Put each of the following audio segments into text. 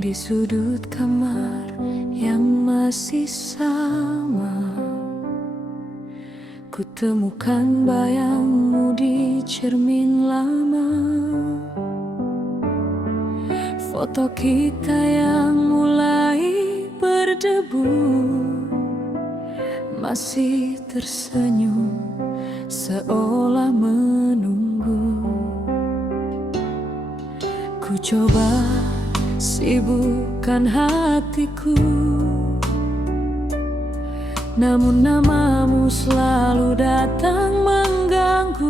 Di sudut kamar yang masih sama, ku temukan bayangmu di cermin lama. Foto kita yang mulai berdebu masih tersenyum seolah menunggu. Ku coba sibukkan hatiku, namun namamu selalu datang mengganggu.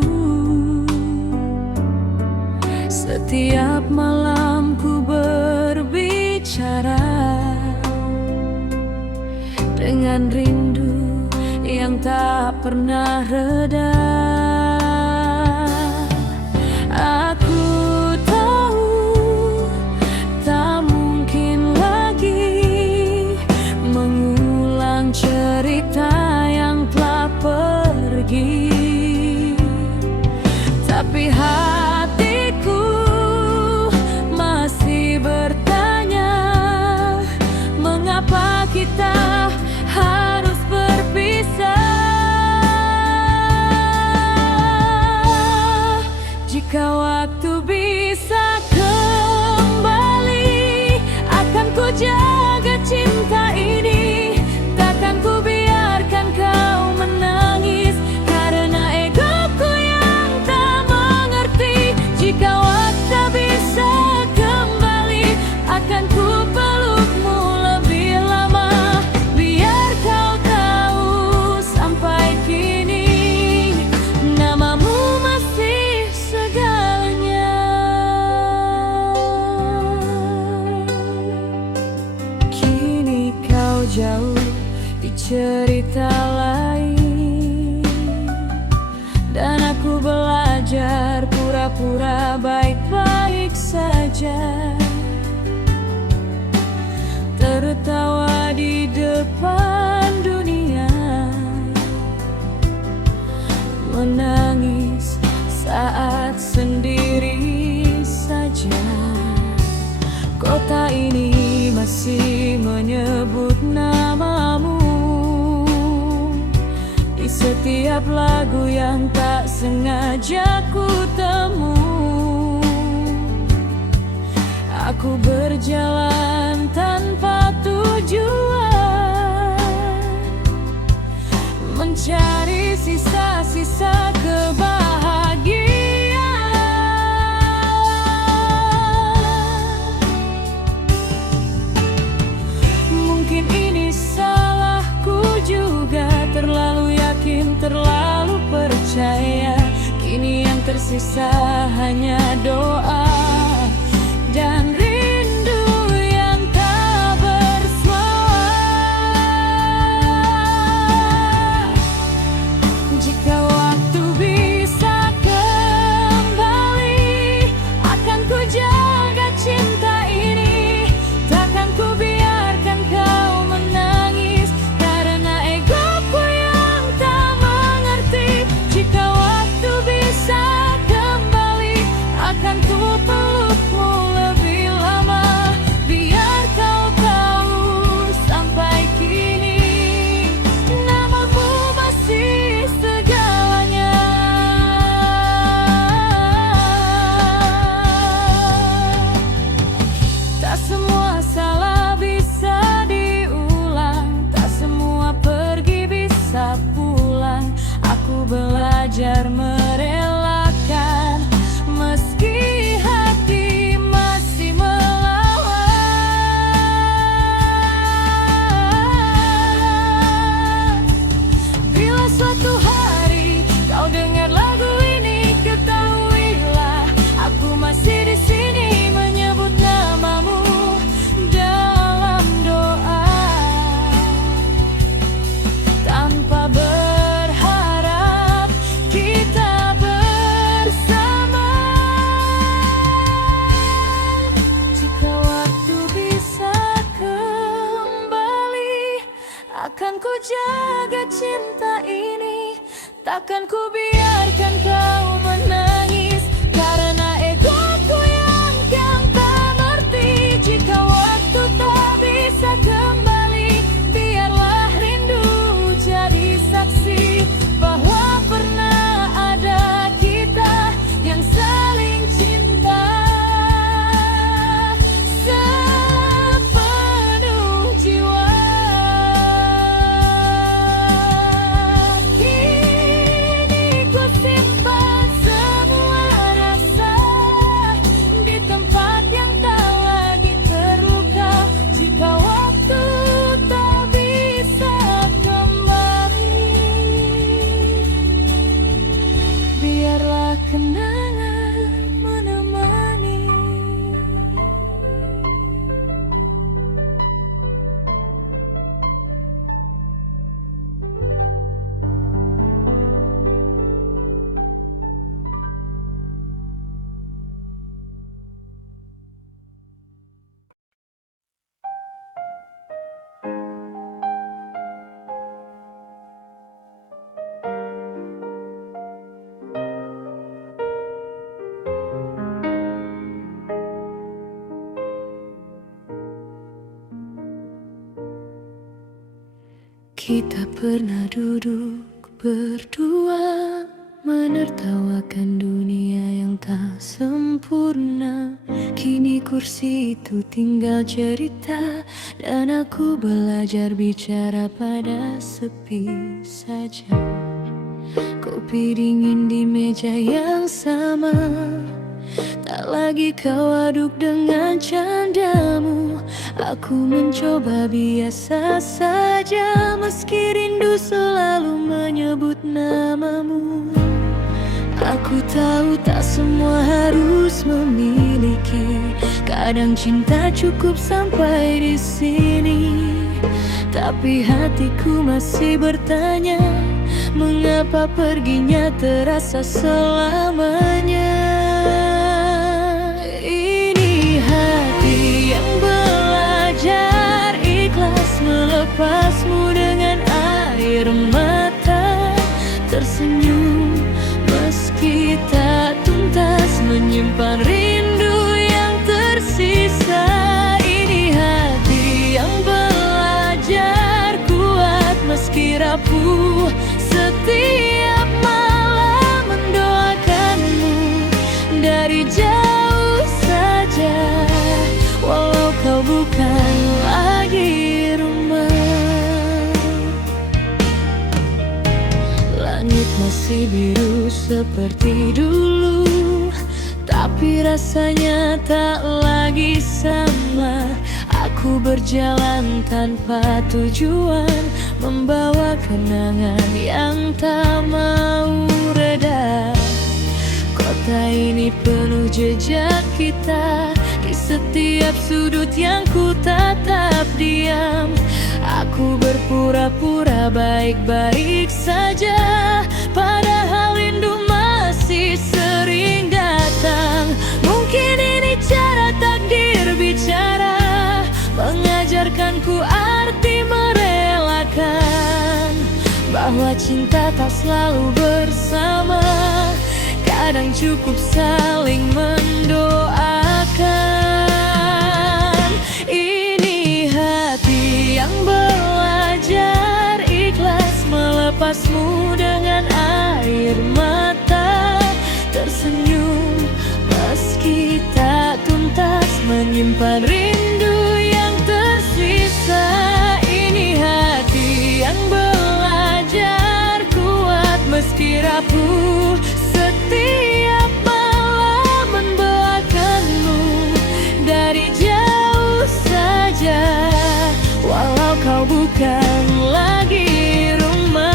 Setiap malam ku berbicara dengan rindu yang tak pernah reda. Aku tahu tak mungkin lagi mengulang cerita yang telah pergi, tapi hatiku masih bertanya, mengapa kita harus berpisah? Jika waktu bisa kembali, akan ku jaga cinta ini. Takkan ku biarkan kau menangis karena egoku yang tak mengerti. Jika waktu bisa kembali, akan ku pelukmu lebih lama, biar kau tahu sampai kini namamu masih segalanya. Kini kau jauh di cerita lain, dan aku belajar pura-pura baik-baik saja, tertawa di depan dunia, menangis saat sendiri saja. Kota ini masih menyebut namamu di setiap lagu yang tak sengaja ku temu. Aku berjalan tanpa tujuan, mencari sisa-sisa kebahagiaan. Mungkin ini salahku juga, terlalu yakin, terlalu percaya. Kini yang tersisa hanya doa dan rindu yang tak bersuara. Jika waktu bisa kembali, akan ku jaga cinta ini. Takkan ku biarkan kau menangis karena egoku yang tak mengerti. Jika waktu bisa kembali, akan ku pelukmu lebih lama, biar kau tahu sampai kini namamu masih segalanya. Tak semua salah bisa diulang, tak semua pergi bisa pulang. Aku belajar merelakan meski hati masih melawan. Bila suatu hari kau dengar lagu ini, ketahuilah aku masih di sini menyebut namamu dalam doa, tanpa berharap kita bersama. Jika waktu bisa kembali, akan ku jaga cinta ini. Takkan ku biarkan kau menangis karena egoku yang tak ngerti. Jika waktu Kita pernah duduk berdua, menertawakan dunia yang tak sempurna. Kini kursi itu tinggal cerita, dan aku belajar bicara pada sepi saja. Kopi dingin di meja yang sama, tak lagi kau aduk dengan candamu. Aku mencoba biasa saja, meski rindu selalu menyebut namamu. Aku tahu tak semua harus memiliki, kadang cinta cukup sampai di sini. Tapi hatiku masih bertanya, mengapa perginya terasa selamanya? Ini hati yang belajar ikhlas melepasmu dengan air mata, tersenyum meski tak tuntas, menyimpan rindu yang tersisa. Ini hati yang belajar kuat meski rapuh, setiap malam mendoakanmu dari jauh saja, walau kau bukan lagi rumah. Langit masih biru seperti dulu, tapi rasanya tak lagi sama. Aku berjalan tanpa tujuan, membawa kenangan yang tak mau reda. Kota ini penuh jejak kita, di setiap sudut yang ku tatap diam. Aku berpura-pura baik-baik saja, padahal rindu masih sering datang. Mungkin ini cara takdir bicara, mengajarkanku arti merelakan, bahwa cinta tak selalu bersama, kadang cukup saling mendoakan. Ini hati yang belajar ikhlas melepasmu dengan air mata, tersenyum meski tak tuntas, menyimpan rindu yang tersisa. Ini hati yang belajar kuat meski rapuh, setiap malam mendoakanmu dari jauh saja, walau kau bukan lagi rumah.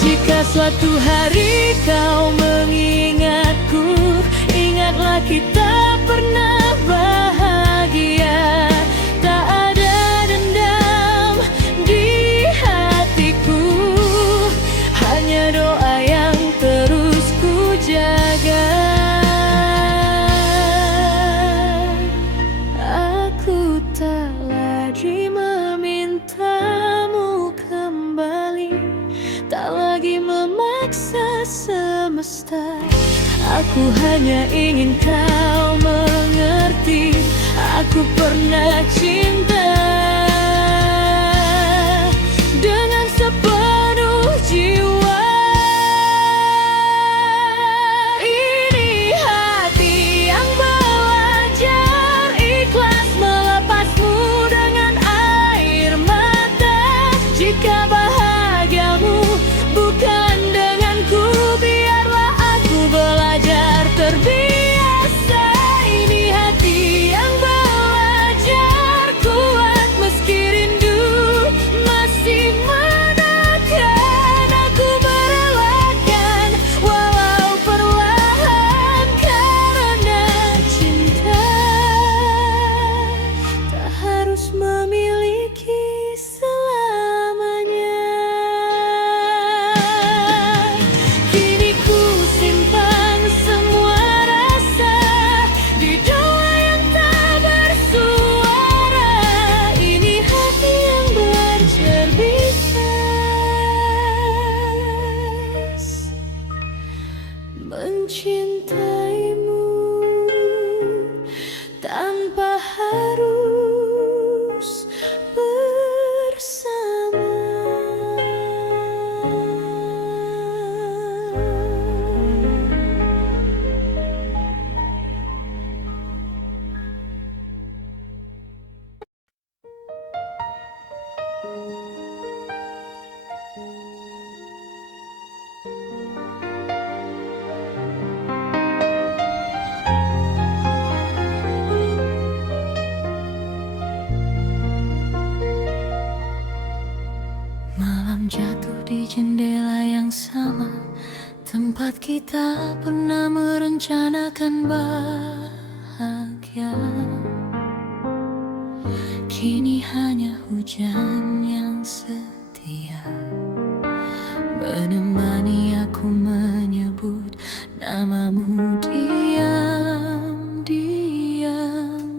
Jika suatu hari kau mengingatku, ingatlah kita pernah bahagia. Tak ada dendam di hatiku, hanya doa yang terus ku jaga. Aku tak lagi memintamu kembali, tak lagi memaksa semesta. Aku hanya ingin kau mengerti, aku pernah cinta dengan sepenuh jiwa. Ini hati yang belajar ikhlas melepasmu dengan air mata. Jika bahagiamu bukan denganku, biarlah aku belajar terbiasa. Ini hati yang belajar kuat Meski tak pernah merencanakan bahagia, kini hanya hujan yang setia menemani aku menyebut namamu diam-diam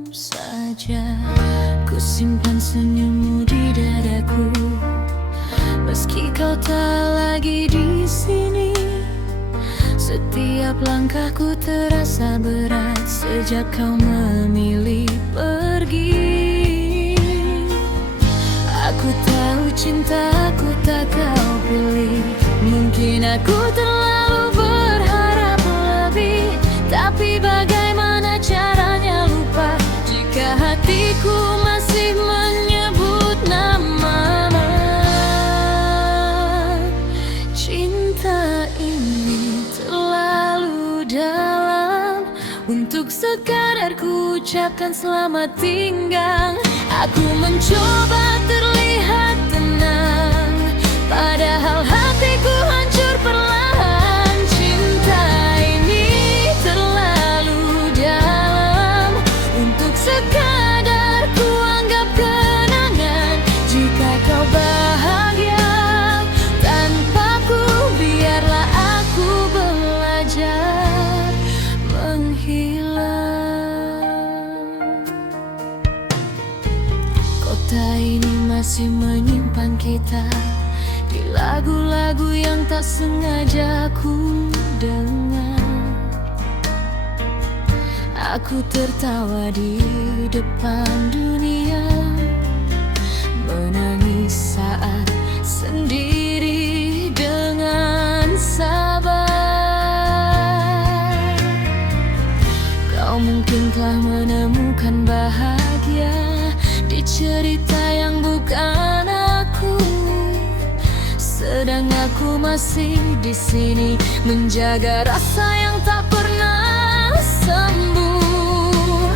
saja. Ku simpan senyummu di dadaku, meski kau tak lagi di sini. Setiap langkahku terasa berat sejak kau memilih pergi. Aku tahu cintaku tak kau pilih. Mungkin aku terlalu berharap lebih, tapi bagaimana caranya lupa jika hatiku masih menyebut namamu. Cinta ini terlalu dalam untuk sekadar ku ucapkan selamat tinggal. Aku mencoba terlihat tenang, padahal hatiku hancur perlahan. Cinta ini terlalu dalam untuk sekadar ku anggap kenangan. Jika kau bahagia tanpaku, biarlah aku belajar menghilang. Kota ini masih menyimpan kita di lagu-lagu yang tak sengaja ku dengar. Aku tertawa di depan dunia, menangis saat sendiri dengan sabar. Kau mungkin telah menemukan bahagia di cerita yang bukan aku, sedang aku masih di sini menjaga rasa yang tak pernah sembuh.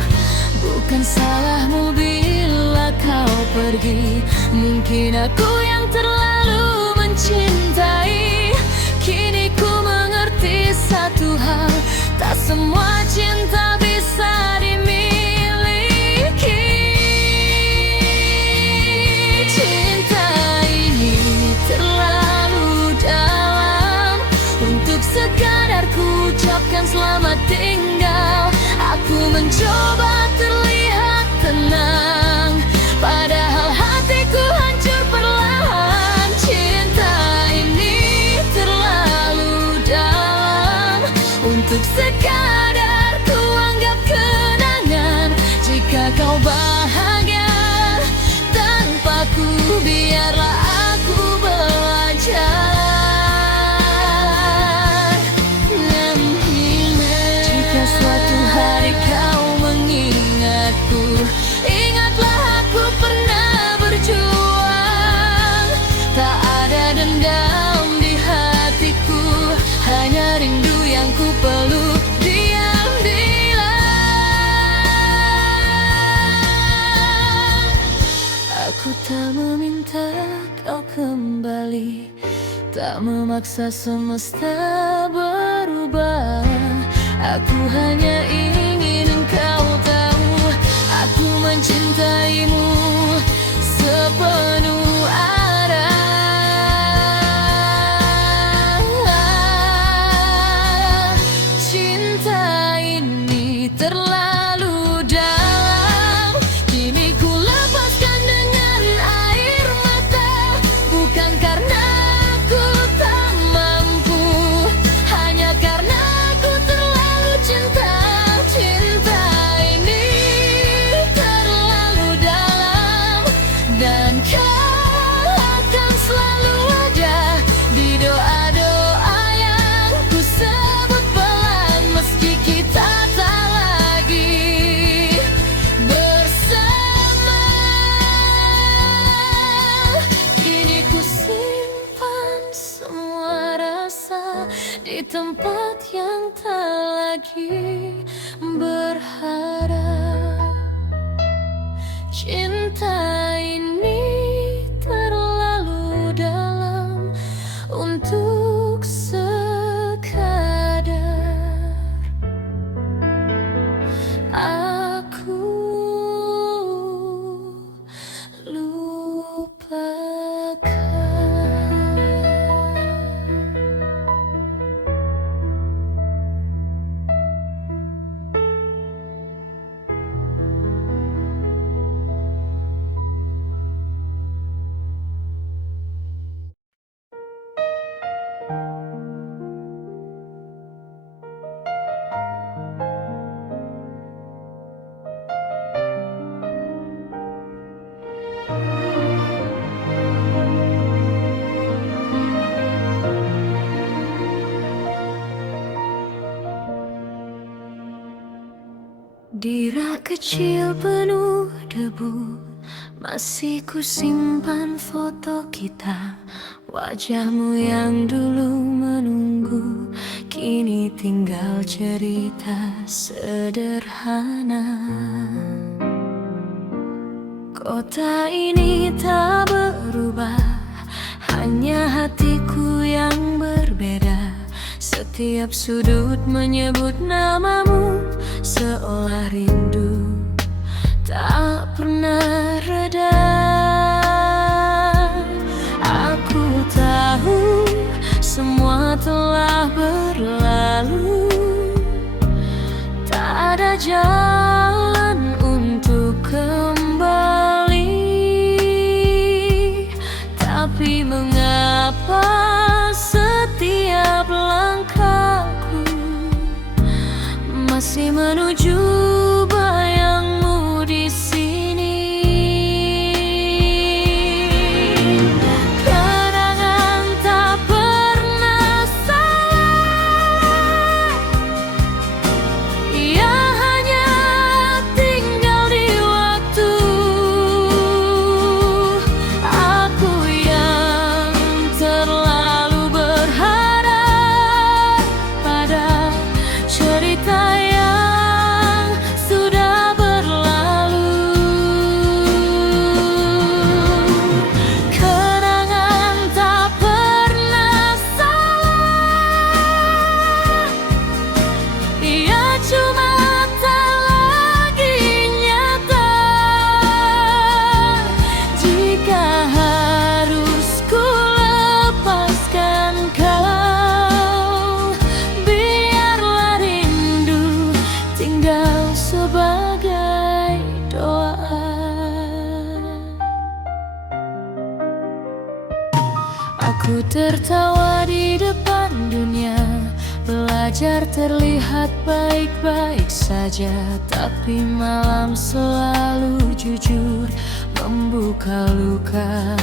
Bukan salahmu bila kau pergi, mungkin aku yang terlalu mencintai. Kini ku mengerti satu hal, tak semua cinta bisa dimiliki. Cinta ini terlalu dalam untuk sekadar ku ucapkan selamat tinggal. Aku mencoba terlihat tenang, padahal hatiku hancur perlahan. Cinta ini terlalu dalam untuk sekadar ku anggap kenangan. Jika kau bahagia tanpaku, biarlah aku belajar. Jika suatu hari kau mengingatku, ingatlah aku pernah berjuang. Tak ada dendam di hatiku, hanya rindu yang ku peluk diam-diam. Aku tak meminta kau kembali, tak memaksa semesta berubah. Aku hanya ingin engkau tahu, aku mencintaimu sepenuh arah. Cinta ini terlalu dalam, kini ku lepaskan dengan air mata. Bukan karena aku tak mampu, hanya karena aku terlalu cinta. Cinta ini terlalu dalam, dan kau akan selalu ada di doa-doa yang ku sebut pelan. Meski kita tak lagi bersama, kini ku simpan semua rasa di tempat yang tak lagi berharap. Cinta ini terlalu dalam untuk sekadar Di rak kecil penuh debu, masih ku simpan foto kita. Wajahmu yang dulu menunggu, kini tinggal cerita sederhana. Kota ini tak berubah, hanya hatiku yang berbeda. Setiap sudut menyebut namamu, seolah rindu tak pernah reda. Aku tahu semua telah berlalu, tak ada jalan untuk kembali. Tapi mengapa setiap langkahku masih menuju bayangmu di sini? Kenangan tak pernah salah, ia hanya tinggal di waktu. Aku yang terlalu berharap pada cerita yang sudah berlalu. Kenangan tak pernah salah, ia cuma tak lagi nyata. Jika harus ku lepaskan kau, biarlah rindu tinggal sebagai doa. Aku tertawa di depan dunia, belajar terlihat baik-baik saja. Tapi malam selalu jujur membuka luka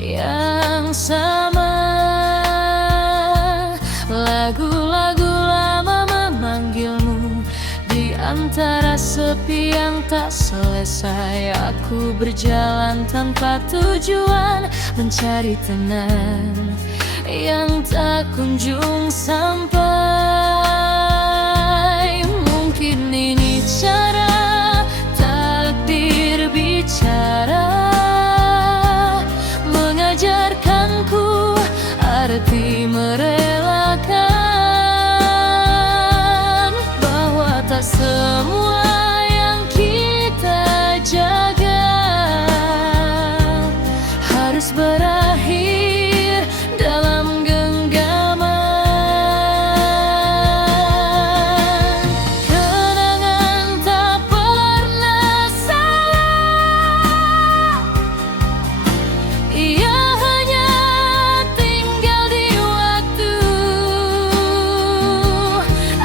yang sama. Lagu-lagu lama memanggilmu di antara sepi yang tak selesai. Aku berjalan tanpa tujuan, mencari tenang yang tak kunjung sampai. Mungkin ini cara takdir bicara, mengajarkanku arti merelakan, bahwa tak semua yang kita jaga harus berakhir dalam genggaman. Kenangan tak pernah salah, ia hanya tinggal di waktu.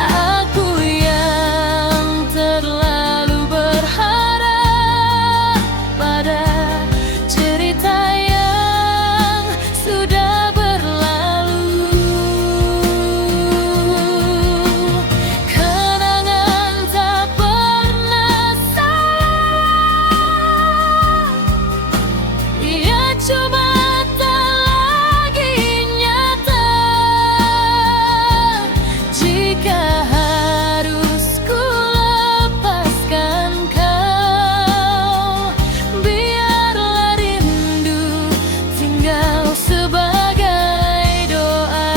Aku yang terlalu berharap pada cerita yang sudah berlalu. Kenangan tak pernah salah, ia cuma tak lagi nyata. Jika harus ku lepaskan kau, biarlah rindu tinggal sebagai doa.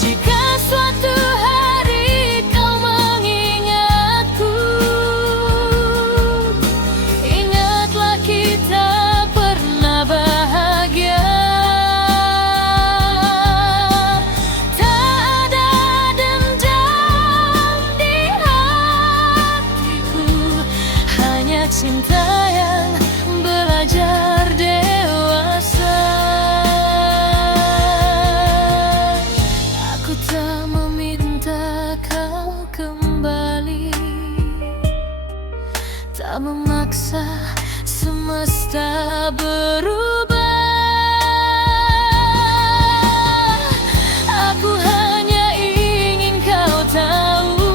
Jika suatu hari kau mengingatku, ingatlah kita pernah bahagia. Tak ada dendam di hatiku, hanya cinta yang belajar dewasa. Aku tak meminta kau kembali, tak memaksa semesta berubah. Aku hanya ingin kau tahu,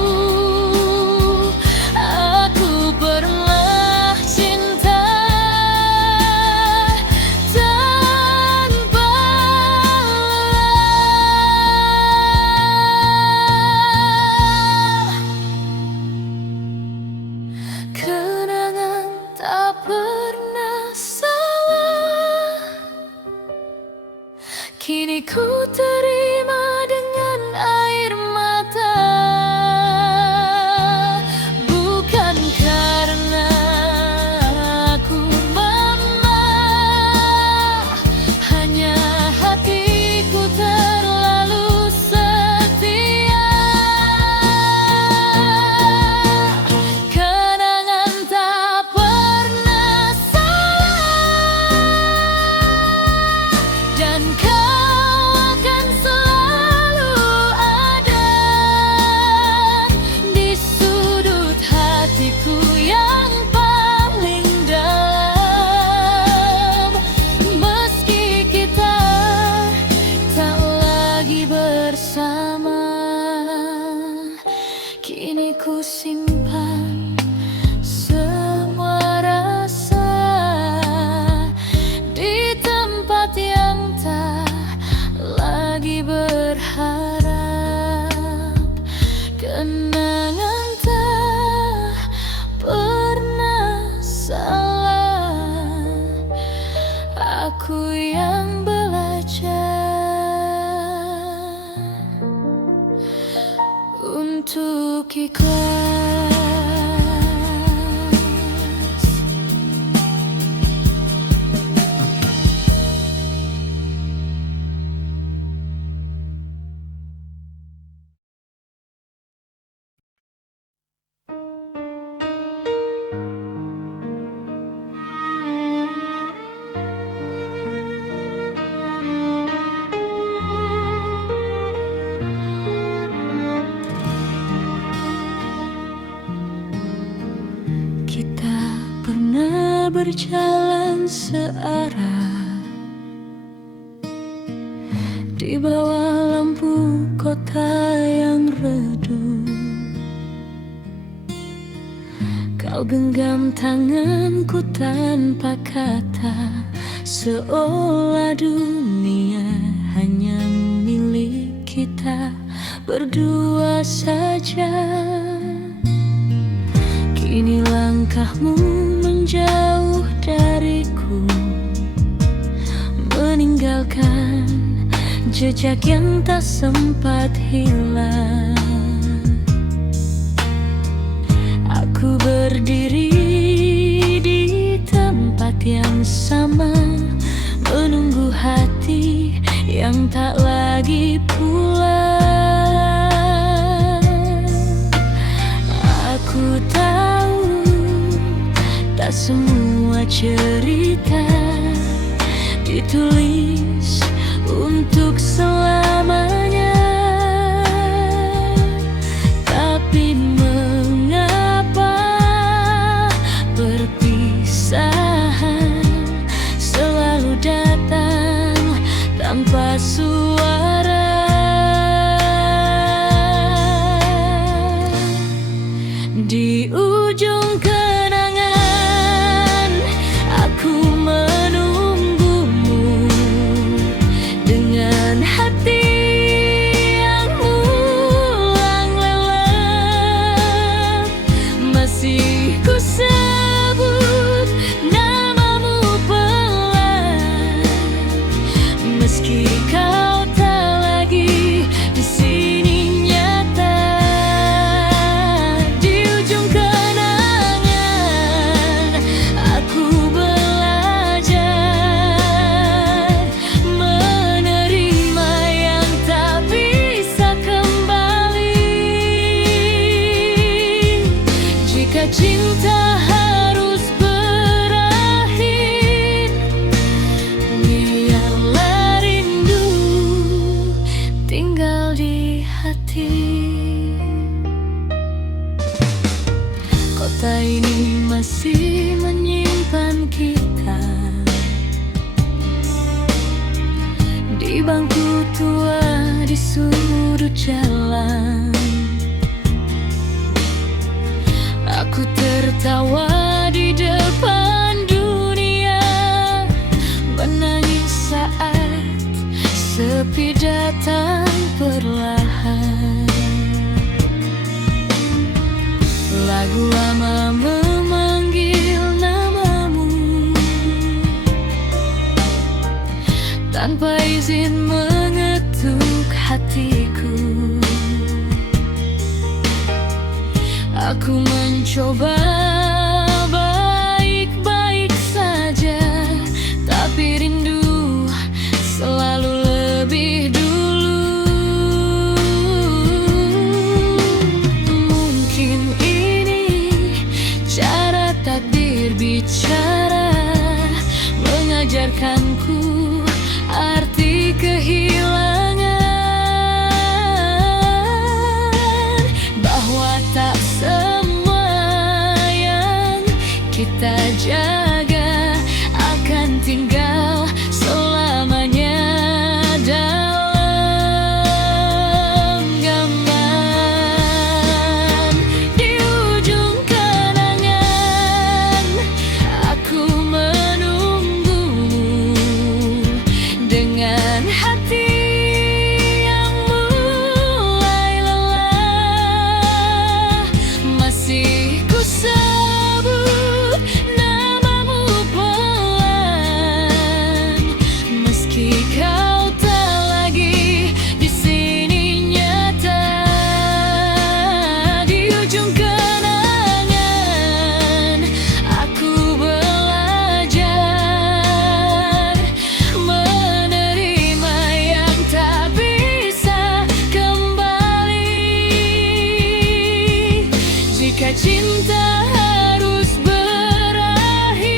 ku simpan semua rasa di tempat yang tak lagi berharap. Kenangan tak pernah salah, aku yang belajar untuk ikhlas. Kita pernah berjalan searah di bawah lampu kota yang redup. Kau genggam tanganku tanpa kata, seolah dunia hanya milik kita berdua saja. Kini langkahmu menjauh dariku, meninggalkan jejak yang tak sempat hilang. Aku berdiri di tempat yang sama, menunggu hati yang tak lagi pulang. Aku tahu tak semua cerita ditulis untuk selamanya, tapi mengapa perpisahan selalu datang tanpa suara? Di ujung kenangan aku menunggumu dengan hati yang mulang lelah. Masih ku sebut namamu pelan, meski kau tak lagi di sini nyata. Di ujung kenangan aku belajar menerima yang tak bisa kembali. Jika cinta harus berakhir, biarlah rindu tinggal di hati. Kota ini masih menyimpan kita di bangku tua di sudut jalan. Aku tertawa di depan dunia, menangis saat sepi datang perlahan. Lagu lama memanggil namamu tanpa izin mengetuk hatiku. Aku mencoba baik-baik saja, tapi rindu selalu lebih dulu. Mungkin ini cara takdir bicara, mengajarkanku arti kehilangan, bahwa tak semua yang kita jaga akan tinggal selamanya dalam genggaman. Di jika cinta harus berakhir,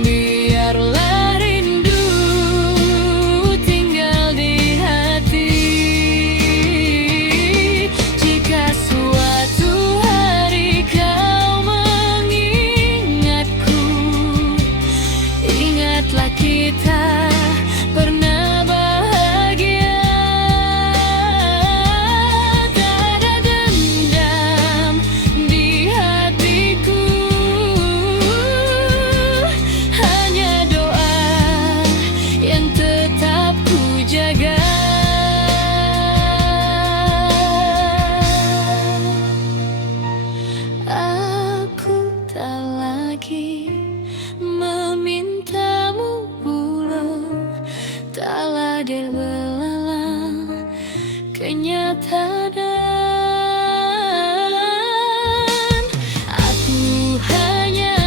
biarlah rindu tinggal di hati. Jika suatu hari kau mengingatku, ingatlah kita pernah bahagia. Tak ada dendam di hatiku, hanya doa yang tetap ku jaga. Aku tak lagi memintamu pulang, tak ladai belalang kenyataan. Aku hanya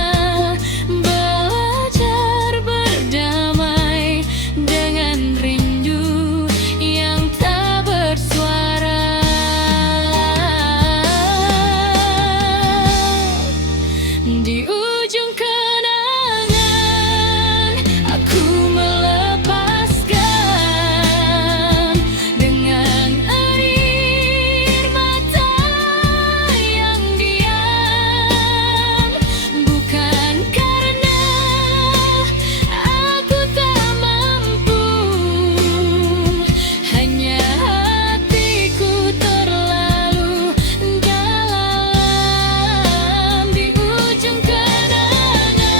belajar berdamai dengan rindu yang tak bersuara. Di ujung kenangan aku melepaskan dengan air mata yang diam. Bukan karena aku tak mampu, hanya hatiku terlalu dalam. Di ujung kenangan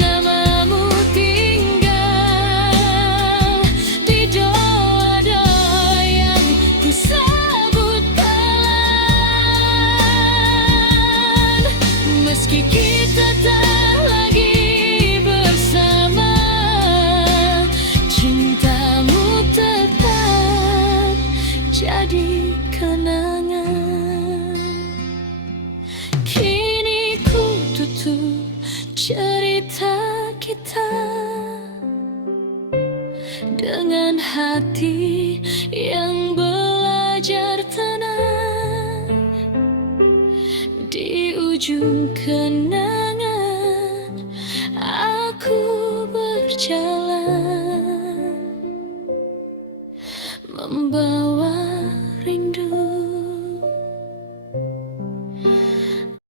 namamu tinggal di doa-doa yang ku sebutkan. Meski kita tak lagi bersama, cintamu tetap jadi kenangan. Kini ku tutup cerita kita dengan hati yang belajar tenang. Di ujung kenangan aku berjalan